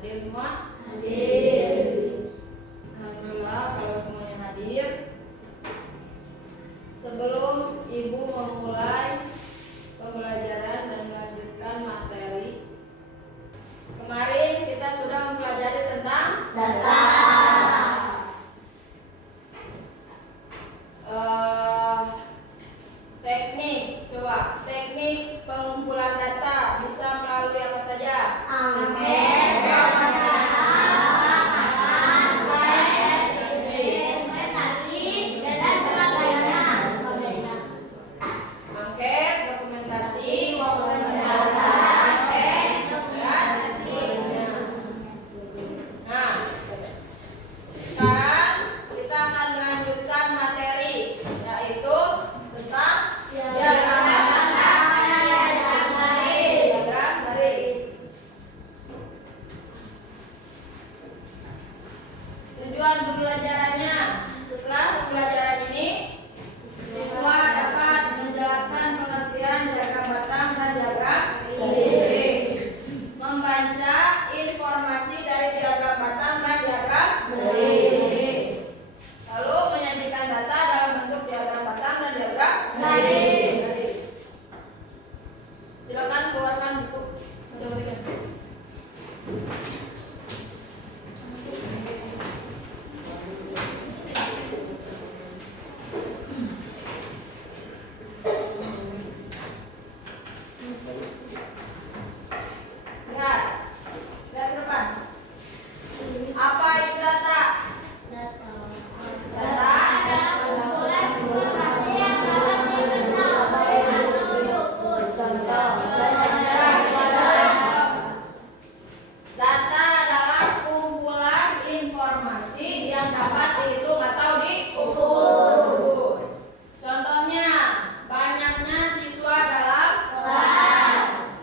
Hadir semua? Hadir. Alhamdulillah kalau semuanya hadir. Sebelum Ibu memulai pembelajaran dan melanjutkan materi, kemarin kita sudah mempelajari tentang Data. Teknik pengumpulan data bisa melalui apa saja? Angket, dokumentasi, dan sebagainya. Angket, dokumentasi, Wawancara, dan sebagainya. Nah, sekarang kita akan melanjutkan materi, yaitu tentang diagram garis. Tujuan pembelajarannya, setelah pembelajaran ini siswa dapat menjelaskan pengertian diagram batang dan diagram garis, membaca informasi dari diagram batang dan diagram garis, lalu menyajikan data dalam bentuk diagram batang dan diagram garis. Silakan keluarkan buku matematika. Lihat ke depan. Apa itu data? Data Data adalah kumpulan informasi yang dapat dihitung atau diukur. Contohnya, banyaknya siswa dalam kelas.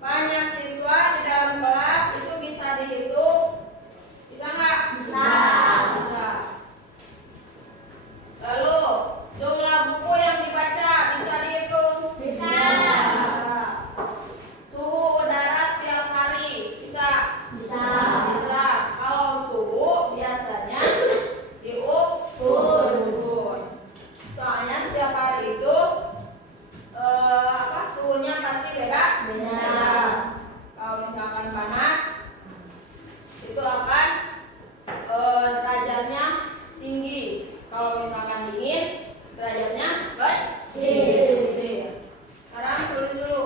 Banyak siswa di dalam kelas itu bisa dihitung. Bisa nggak? Bisa. Bisa. Lalu, jumlah buku yang dibaca bisa dihitung. Bisa. Suhu udara setiap hari bisa. Bisa. Bisa. Kalau suhu biasanya diukur. Soalnya setiap hari itu suhunya pasti beda. Kalau misalkan panas itu akan derajatnya tinggi. Kalau misalkan dingin derajatnya kecil. Sekarang tulis dulu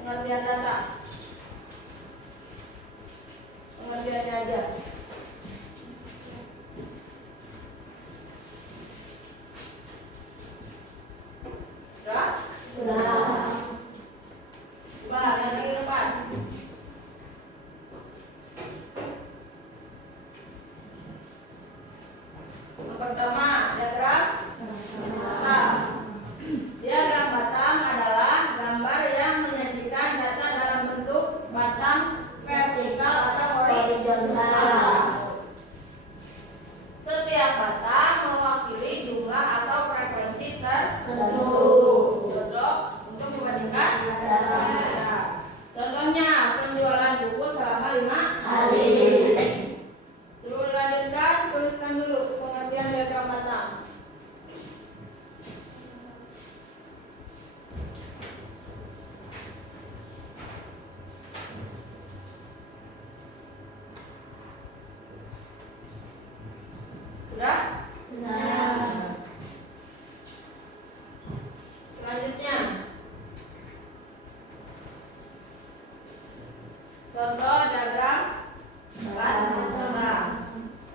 pengertian data. Pengertiannya aja. Sudah? Coba lihat lagi ke depan. Yang pertama, diagram batang. Diagram batang adalah gambar yang menyajikan data dalam bentuk batang vertikal atau horizontal. Setiap batang mewakili jumlah atau frekuensi tertentu. Cocok untuk membandingkan data. Contohnya, penjualan buku selama 5 hari. Sebelum dilanjutkan, tuliskan dulu pengertian diagram batang. Sudah? Selanjutnya, contoh diagram batang.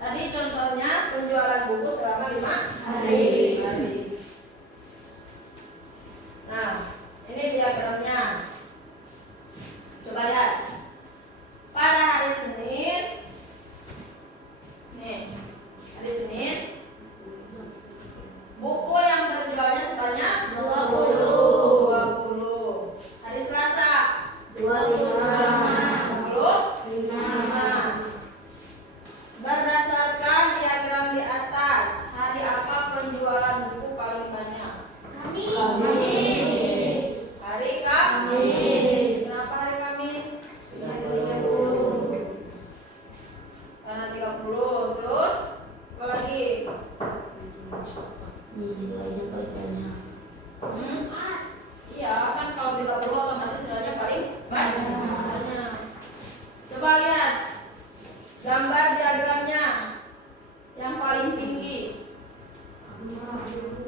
Tadi contohnya penjualan buku selama 5 hari. Nah, ini diagramnya. Coba lihat. Pada hari Senin, nih, hari Senin, buku yang terjualnya sebanyak 20. Hari Selasa 25. Berdasarkan diagram di atas, hari apa penjualan buku paling banyak? Kamis. Hari Kamis. Kenapa hari Kamis? Gambar diagramnya yang paling tinggi.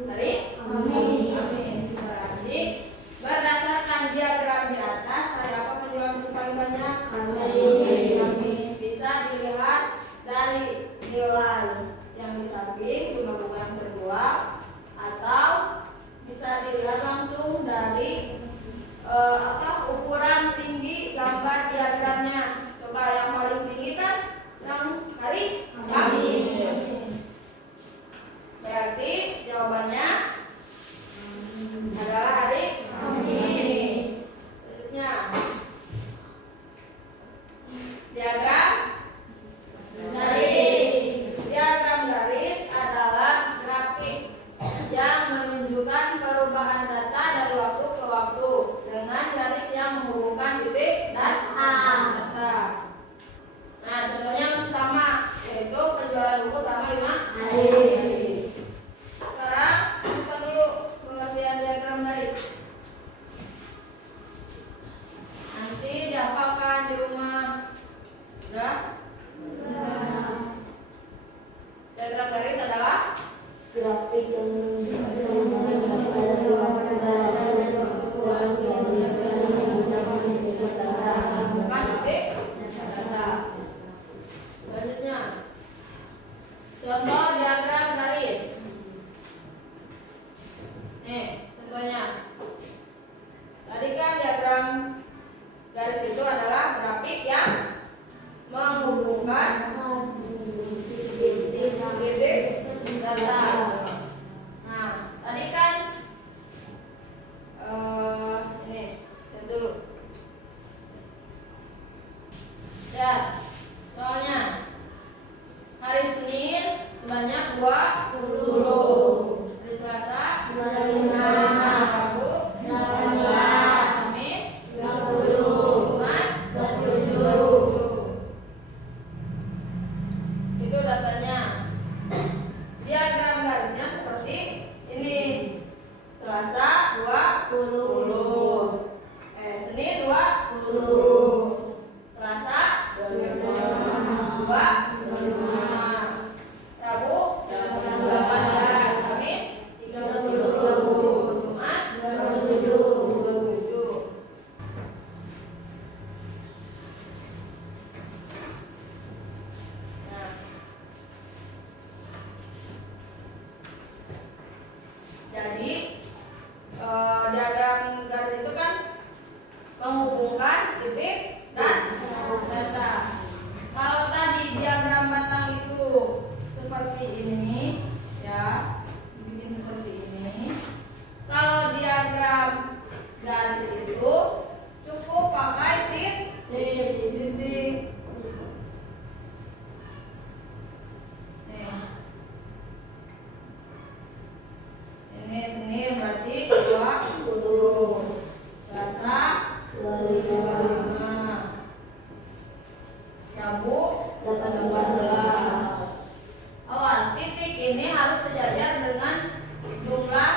Hari? Amin. Berarti berdasarkan diagram di atas, hari apa penjualan buku paling banyak? Amin. Bisa dilihat dari nilai yang di samping jumlah buku yang terjual, atau bisa dilihat langsung dari ukuran tinggi gambar diagramnya. Coba yang paling tinggi kan yang hari Kamis. Berarti jawabannya adalah hari Kamis. Selanjutnya diagram garis. Diagram garis adalah grafik yang menunjukkan perubahan data dari waktu ke waktu dengan garis yang menghubungkan titik dan data. Nah, contohnya masih sama, yaitu penjualan buku selama 5 hari. Sekarang kita dulu pengertian diagram garis. Nanti dihafalkan di rumah. Sudah? Diagram garis adalah grafik yang bukan titik data. Selanjutnya, contoh diagram garis. Nih, contohnya. Tadi kan diagram garis itu adalah grafik yang menghubungkan titik data. Nah, tadi kan ini lihat dulu. Ya, soalnya hari Senin sebanyak 20, hari Selasa 25, Rabu 18, Kamis 20, Jumat 27. Itu datanya. Diagram garisnya seperti ini. Selasa 20, Senin 20, Selasa 25, Rabu 18, Kamis 30, Jumat 27. Nah, jadi diagram garis itu kan menghubungkan titik dan data. Kalau tadi diagram batang itu seperti ini, ya, bikin seperti ini. Kalau diagram garis itu cukup pakai titik. Nih. Ini Senin berarti 20, Selasa 25, Rabu 18. Awas, titik ini harus sejajar dengan jumlah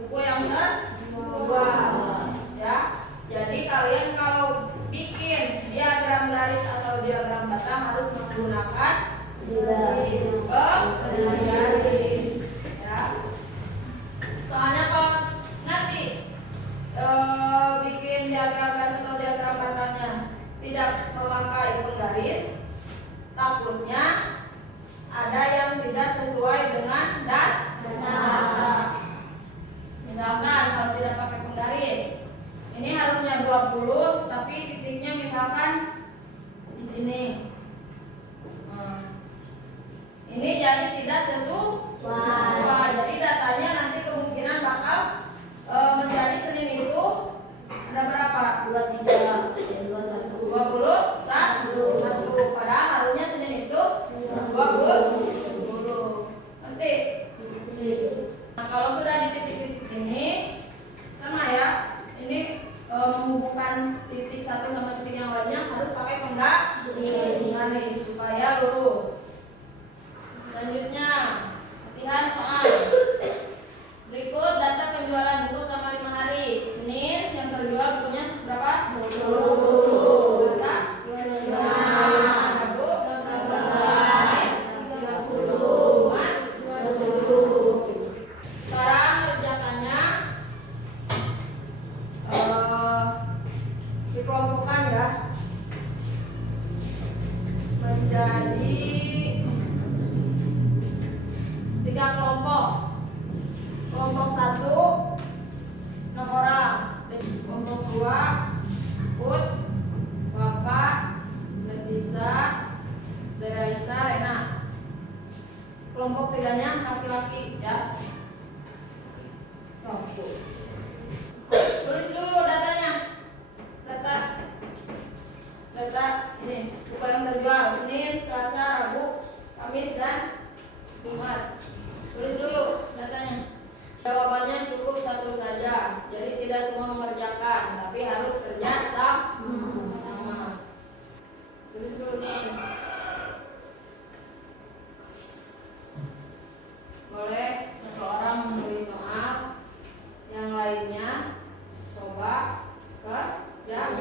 buku yang terjual, ya. Jadi kalian kalau bikin diagram garis atau diagram batang harus menggunakan garis, ya. Soalnya kalau nanti bikin diagram garis atau diagram batangnya tidak memakai penggaris, takutnya ada yang tidak sesuai dengan data. Misalkan kalau tidak pakai penggaris, ini harusnya 20, tapi titiknya misalkan di sini. Ini jadi tidak sesuai. Jadi datanya nanti kemungkinan bakal menjadi Senin itu ada berapa? 23 dan 21. 21. Padahal harusnya Senin itu 20. Nanti. Nah, kalau sudah di titik-titik ini sama ya. Ini menghubungkan titik satu sama titik yang lainnya harus pakai penggaris supaya lurus. Selanjutnya, latihan soal. Berikut data penjualan buku selama 5 hari. Senin yang terjual bukunya berapa? 20. Selasa 25. Rabu 18. menjadi 3 kelompok. Kelompok 1 6 orang. Kelompok 2 Put, Bapak, Letisa, Deraisa, Rena. Kelompok 3-nya laki-laki ya. Tulis dulu datanya. Data ini buku yang terjual Senin, Selasa, Rabu, Kamis dan Jumat. Tulis dulu datanya. Jawabannya cukup 1 saja. Jadi tidak semua mengerjakan, tapi harus kerja sama. Tulis dulu datanya. Boleh 1 orang menulis soal, yang lainnya coba kerja.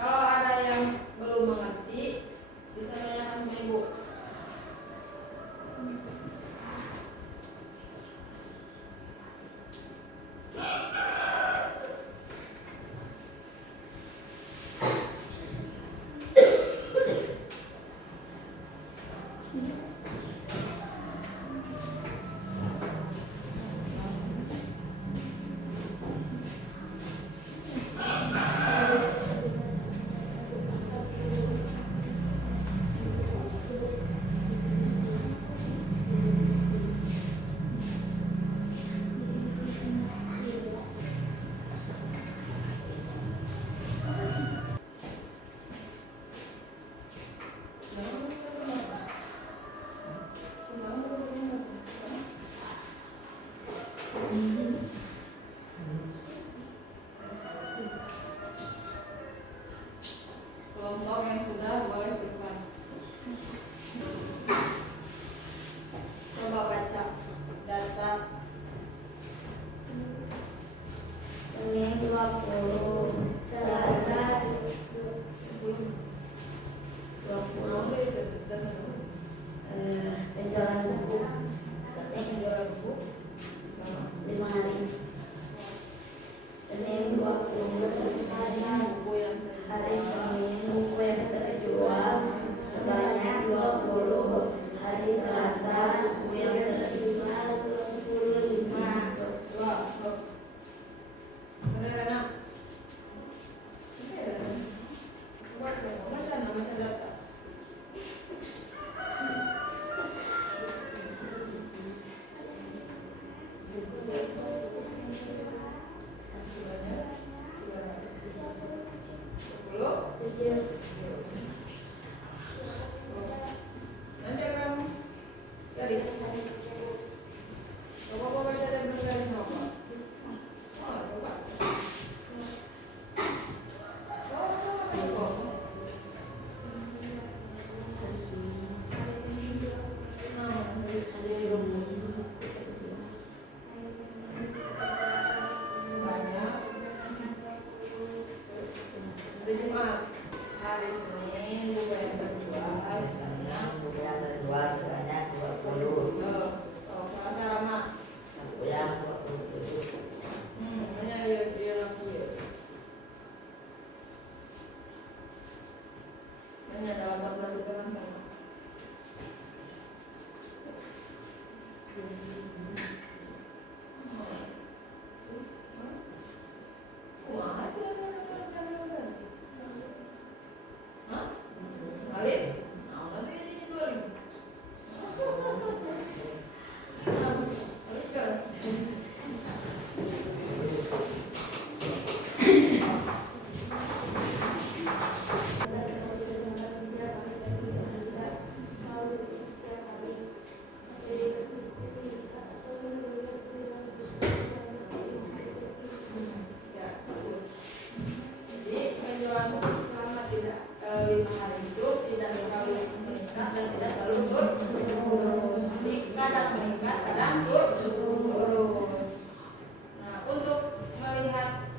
Kalau ada yang belum mengerti, bisa tanyakan sama ibu. Kelompok yang sudah boleh depan. Coba baca data. Senin 20, Selasa 20. Penjualan buku 5 hari. Senin 20, hari Senin buku yang terjual sebanyak 20. Hari Selasa buku yang terjual 25. Hari Senin buku yang terjual sebanyak 20. Selasa Rama. Yang 27. Hanya dia lagi. Hanya dalam 14 itu kan sama. Selama tidak 5 hari itu tidak selalu meningkat dan tidak selalu turun. Jadi kadang meningkat, kadang turun. Nah, untuk melihat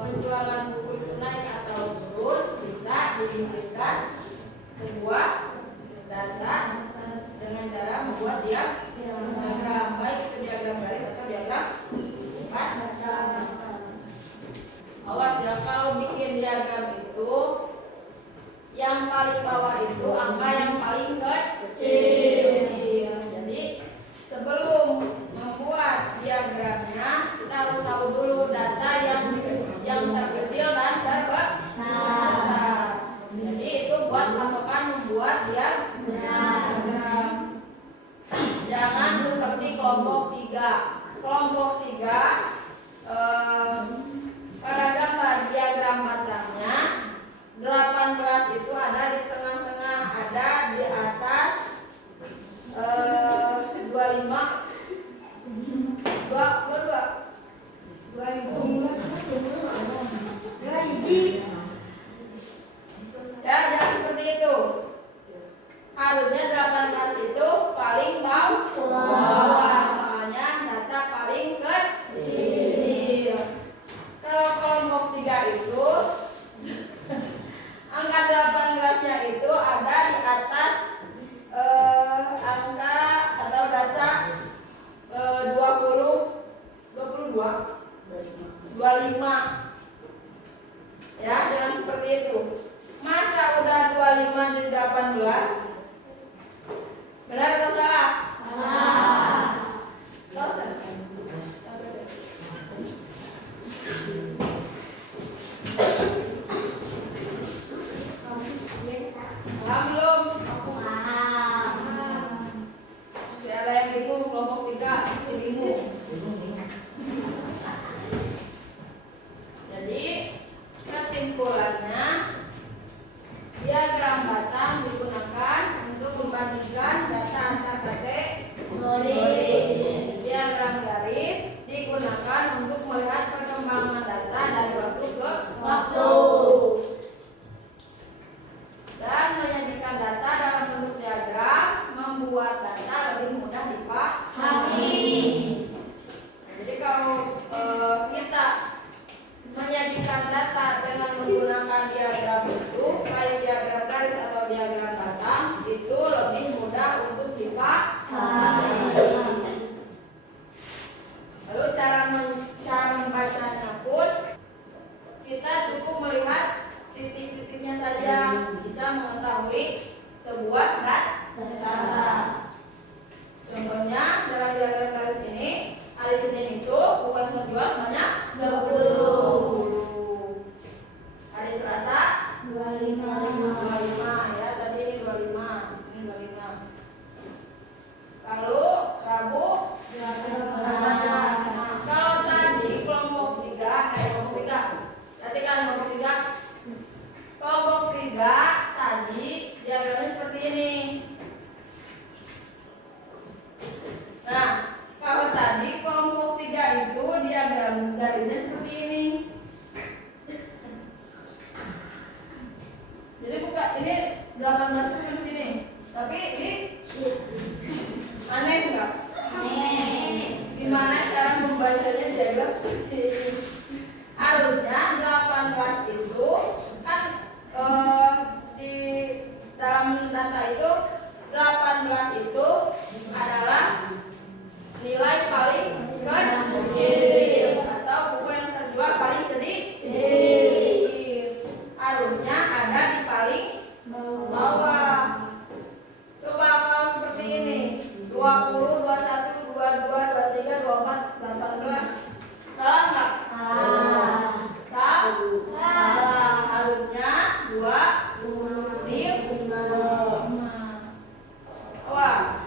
penjualan buku itu naik atau turun, bisa diinputkan sebuah data dengan cara membuat diagram, baik itu diagram garis atau diagram empat. diagram itu yang paling bawah itu angka yang paling kecil. Jadi sebelum membuat diagramnya kita harus tahu dulu data yang terkecil dan terbesar. Jadi itu buat patokan membuat diagram. Jangan seperti kelompok 3. Kelompok 3 pada gambar diagram batangnya 18 itu ada di tengah-tengah, ada di atas 25 ya, jangan seperti itu. Harusnya 18 itu paling bawah, soalnya data paling kecil. Kalau kelompok 3 itu angka 18-nya itu ada di atas angka atau data 25 ya, jangan seperti itu. Masa udah 25 jadi 18? Benar atau salah? Salah. Paham belum? Masih ada yang bingung kelompok 3, masih bingung. Jadi kesimpulannya diagram batang digunakan untuk membandingkan data antar kategori. Diagram garis digunakan untuk melihat perkembangan data dari waktu ke waktu. Dan menyajikan data dalam bentuk diagram membuat data lebih mudah dipahami. Jadi kalau kita menyajikan data dengan menggunakan diagram itu, baik diagram garis atau diagram batang, itu lebih mudah untuk dipahami. Lalu cara membacanya pun kita cukup melihat titik-titiknya saja bisa mengetahui sebuah data. Contohnya dalam diagram garis ini, hari Senin itu bukan terjual sebanyak 20. Hari Selasa 25 ya, tadi ini 25, ini 25. Lalu Rabu 18. Kalau tadi kelompok 3, perhatikan kelompok 3. Kelompok 3 tadi diagramnya seperti ini. Nah, kalau tadi kelompok 3 itu diagram garisnya seperti ini. Jadi bukan ini 18 itu di sini. Tapi ini aneh enggak? Gimana cara membacanya diagram seperti ini? Harusnya 18 itu kan di dalam data itu 18 itu adalah nilai paling kecil atau buku yang terjual paling sedikit. Harusnya ada di paling bawah. Coba kalau seperti ini 20, 21, 22, 23, 24, 18. Salah nggak? Salah. Harusnya 25. Wah,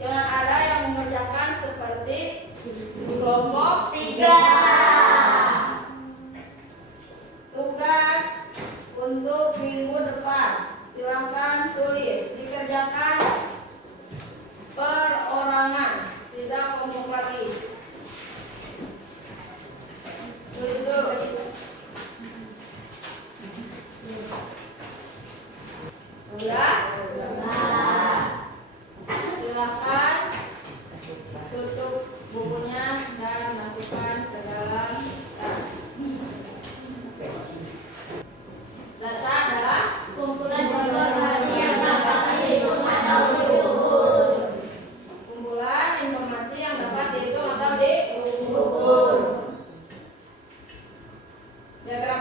jangan ada yang mengerjakan seperti kelompok 3. Tugas untuk minggu depan, silakan tulis, dikerjakan perorangan, tidak kelompok lagi. Tulis dulu. Sudah? Silakan tutup bukunya dan masukkan ke dalam tas. Data adalah Kumpulan informasi yang dapat dihitung atau diukur. kumpulan informasi yang dapat dihitung atau diukur. Diagram